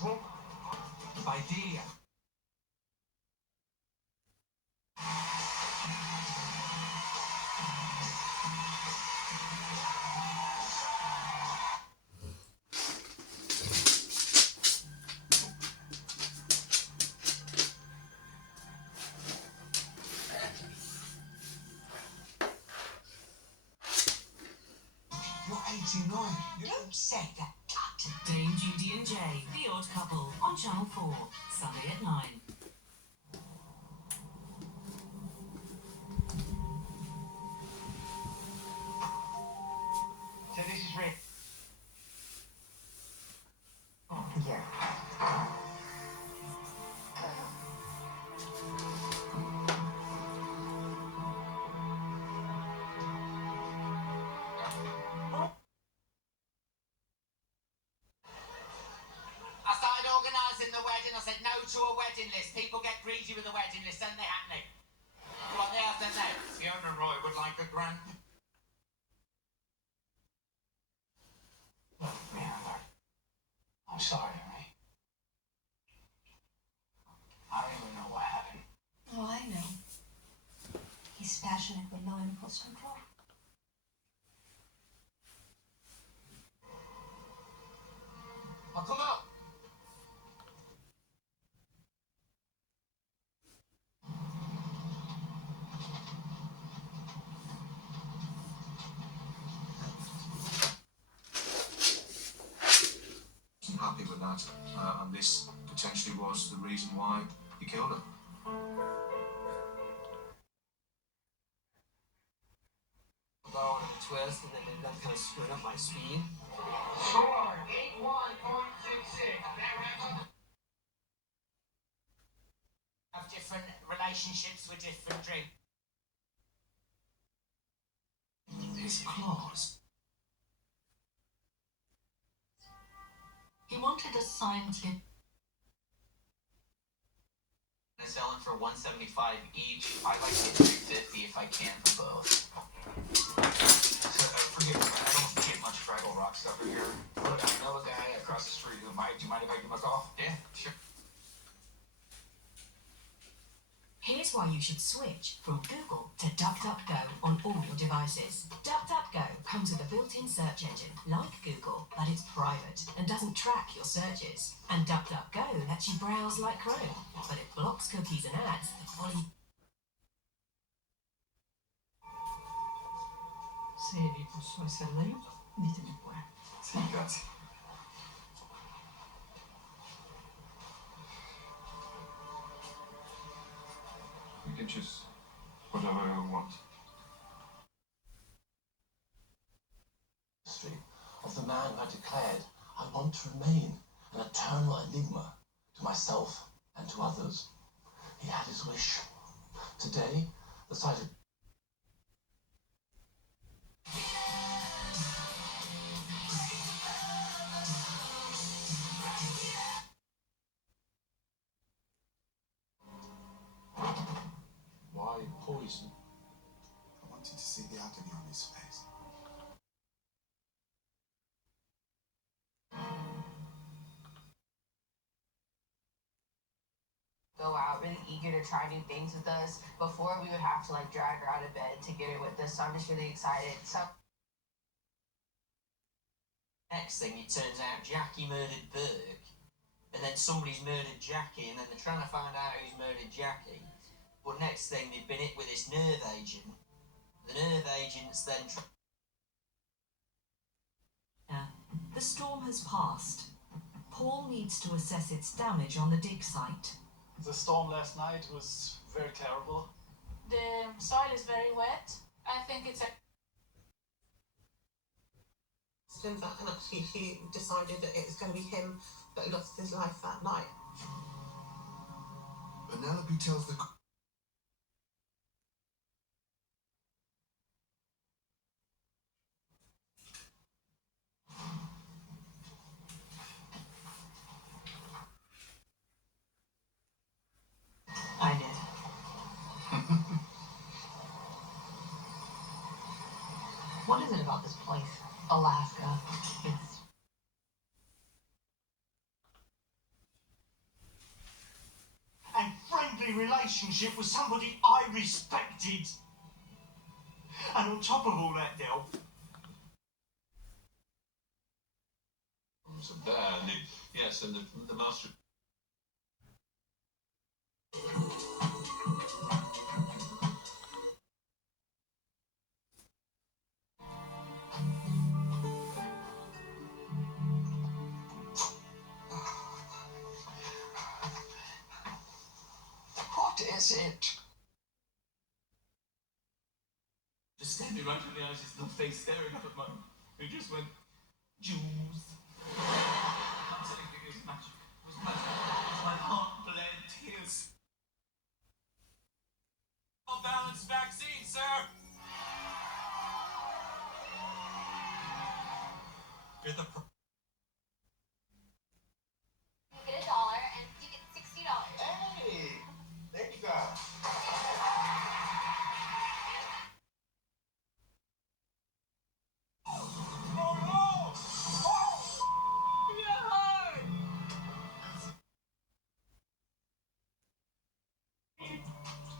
Idea. You're 89. You don't say that. Dame Judy and Jay, The Odd Couple, on Channel 4, Sunday at 9. So this is red. Oh, yeah. I started organising the wedding. I said no to a wedding list. People get greedy with the wedding list, don't they, Hackney? Come on, they have to know. Fiona Roy would like a grand. Look, Rihanna, I'm sorry, mate. I don't even know what happened. Oh, I know. He's passionate with no impulse control. I'll come out. Wasn't happy with that, and this potentially was the reason why he killed her. Go on a twist and then kind of screwing up my speed. Score 81.66. Have different relationships with different drinks. His claws. He wanted a sign to They're selling for $175 each. I like to get $350 if I can for both. So, forgive me, I don't get much Fraggle Rock stuff in here. But I know a guy across the street who might. Do you mind if I give him a call? Yeah, sure. Here's why you should switch from Google to DuckDuckGo on all your devices. DuckDuckGo comes with a built-in search engine, like Google, but it's private and doesn't track your searches. And DuckDuckGo lets you browse like Chrome, but it blocks cookies and ads that follow you. Se vi posso essere d'aiuto, ditemi pure. Sì, grazie. You can choose whatever you want. History of the man who had declared, I want to remain an eternal enigma to myself and to others. He had his wish. Today, the sight of Why poison? I wanted to see the agony on his face. Go out really eager to try new things with us. Before, we would have to like drag her out of bed to get her with us, so I'm just really excited. So Next thing, it turns out Jackie murdered Burke, and then somebody's murdered Jackie, and then they're trying to find out who's murdered Jackie. But next thing, they've been hit with this nerve agent. The nerve agent's then The storm has passed. Paul needs to assess its damage on the dig site. The storm last night was very terrible. The soil is very wet. I think it's a accident that, and actually he decided that it was going to be him that lost his life that night. Penelope tells the I did. What is it about this place, Alaska? It's friendly relationship with somebody I respected. And on top of all that, Del, Yes, and the master. what is it? Just stared me right in the eyes, his little face staring up at mine. He just went, Jules. I'm telling you, it was magic. It was magic. My heart bled tears. Balanced vaccine, sir! Get the Get $1 and you get $60. Hey, there you go.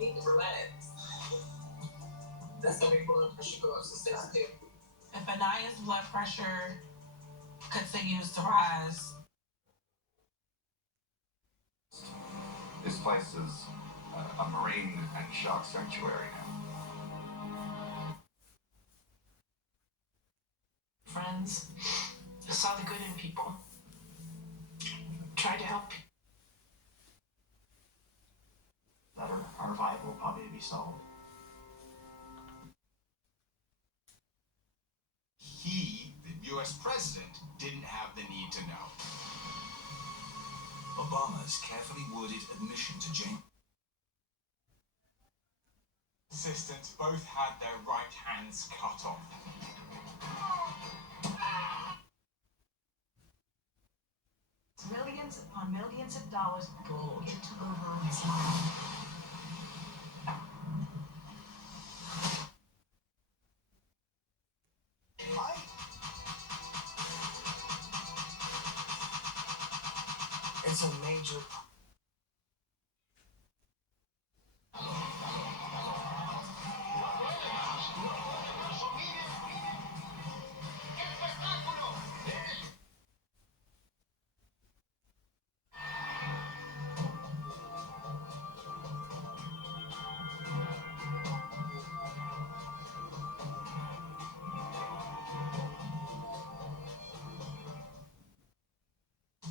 Need to relax. That's the big blood pressure goes to 62. If Anaya's blood pressure continues to rise, This place is a marine and shark sanctuary now. Friends, I saw the good in people. Tried to help. That are viable, probably to be solved. He, the US president, didn't have the need to know. Obama's carefully worded admission to James. Assistants both had their right hands cut off. Millions upon millions of dollars poured into Obama's life. It's a major.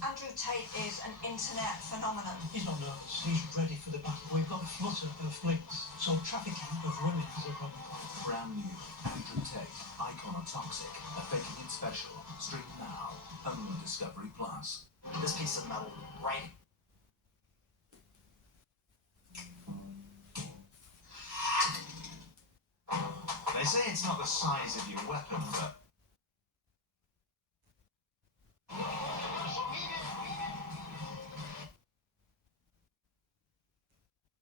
Andrew Tate is an internet phenomenon. He's not nervous. He's ready for the battle. We've got a flutter of fleets, so trafficking of women is a problem. Brand new Andrew Tate, Icon of Toxic, a Faking It special. Stream now, only on Discovery Plus. This piece of metal, right? They say it's not the size of your weapon, but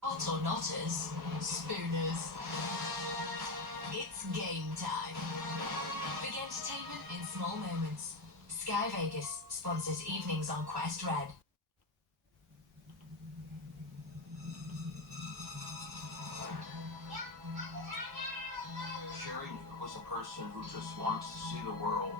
Hot or notters, spooners. It's game time. Big entertainment in small moments. Sky Vegas sponsors evenings on Quest Red. Sherry was a person who just wants to see the world.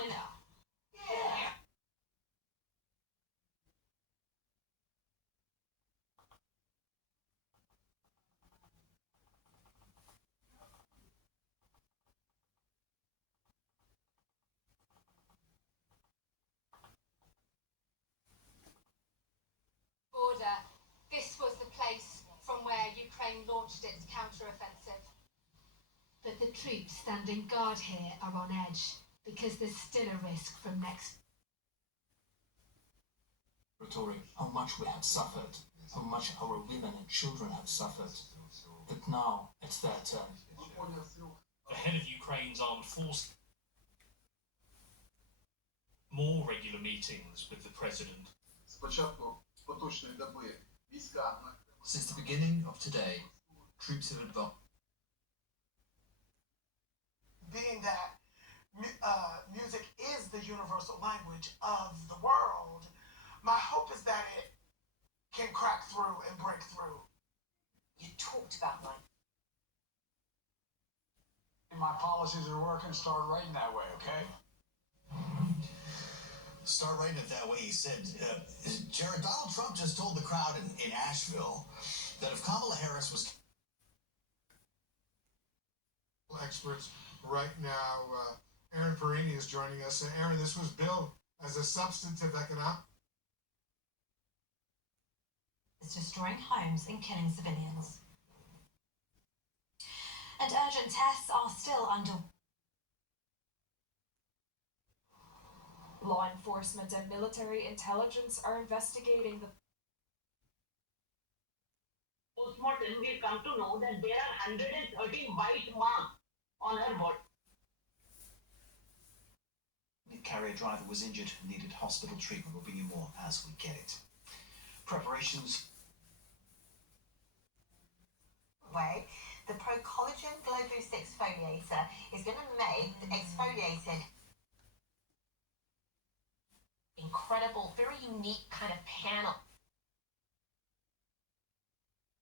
on it now. Border. This was the place from where Ukraine launched its counter-offensive. But the troops standing guard here are on edge because there's still a risk from next. Territory, how much we have suffered, how much our women and children have suffered. But now it's their turn. The head of Ukraine's armed forces. More regular meetings with the president. Since the beginning of today, troops have advanced. Being that music is the universal language of the world, my hope is that it can crack through and break through. You talked about my policies are working, start writing that way, okay? Start writing it that way, he said. Jared, Donald Trump just told the crowd in Asheville that if Kamala Harris was... Experts right now, Aaron Perini is joining us. Aaron, this was billed as a substantive economic... It's destroying homes and killing civilians. And urgent tests are still under. Law enforcement and military intelligence are investigating the postmortem. We come to know that there are 113 white marks on her body. The carrier driver was injured and needed hospital treatment. We'll bring you more as we get it. Preparations. Way, the Pro-Collagen Glow Boost Exfoliator is going to make the exfoliating incredible, very unique kind of panel.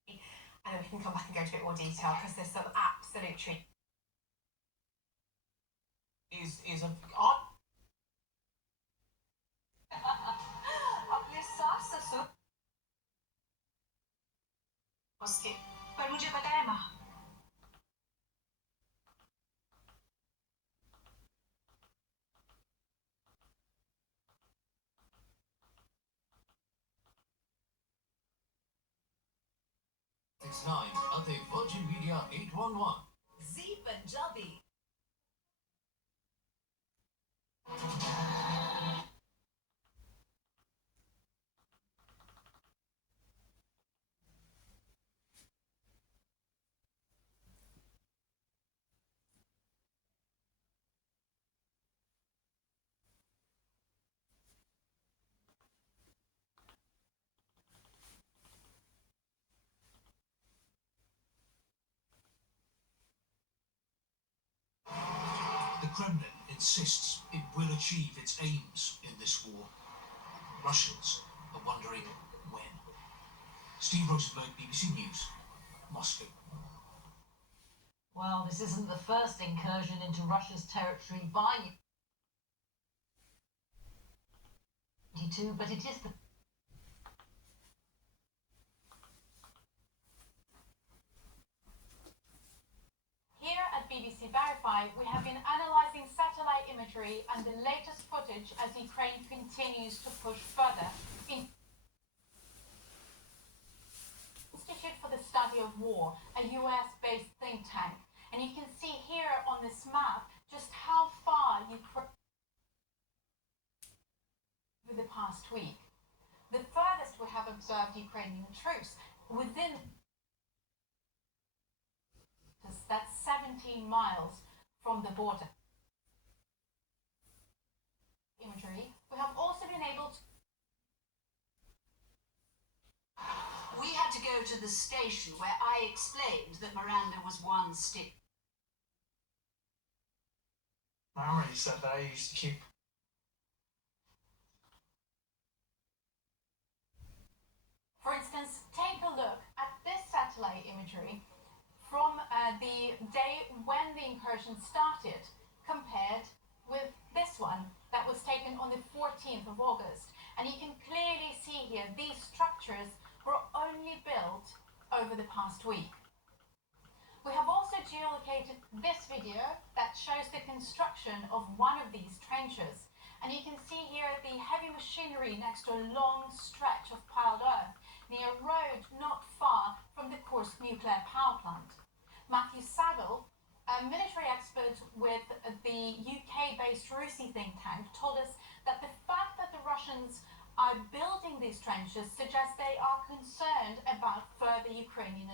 And we can come back and go into a bit more detail because there's some absolute treat. Is a on. अपने सास ससुर उसके पर मुझे बताया माँ It's 9 at Virgin Media 811. Z Punjabi. The Kremlin insists it will achieve its aims in this war. Russians are wondering when. Steve Rosenberg, BBC News, Moscow. Well, this isn't the first incursion into Russia's territory by U, but it is the Here at BBC Verify, we have been analysing satellite imagery and the latest footage as Ukraine continues to push further in Institute for the Study of War, a US-based think tank. And you can see here on this map just how far Ukraine over the past week. The furthest we have observed Ukrainian troops within that's 17 miles from the border. Imagery. We have also been able to. We had to go to the station where I explained that Miranda was one stick. I already said that I used to keep. For instance, take a look at this satellite imagery from the day when the incursion started compared with this one on the 14th of August, and you can clearly see here these structures were only built over the past week. We have also geolocated this video that shows the construction of one of these trenches, and you can see here the heavy machinery next to a long stretch of piled earth near a road not far from the Kursk nuclear power plant. Matthew Sagel, a military expert with the UK-based RUSI think tank, told us that the fact that the Russians are building these trenches suggests they are concerned about further Ukrainian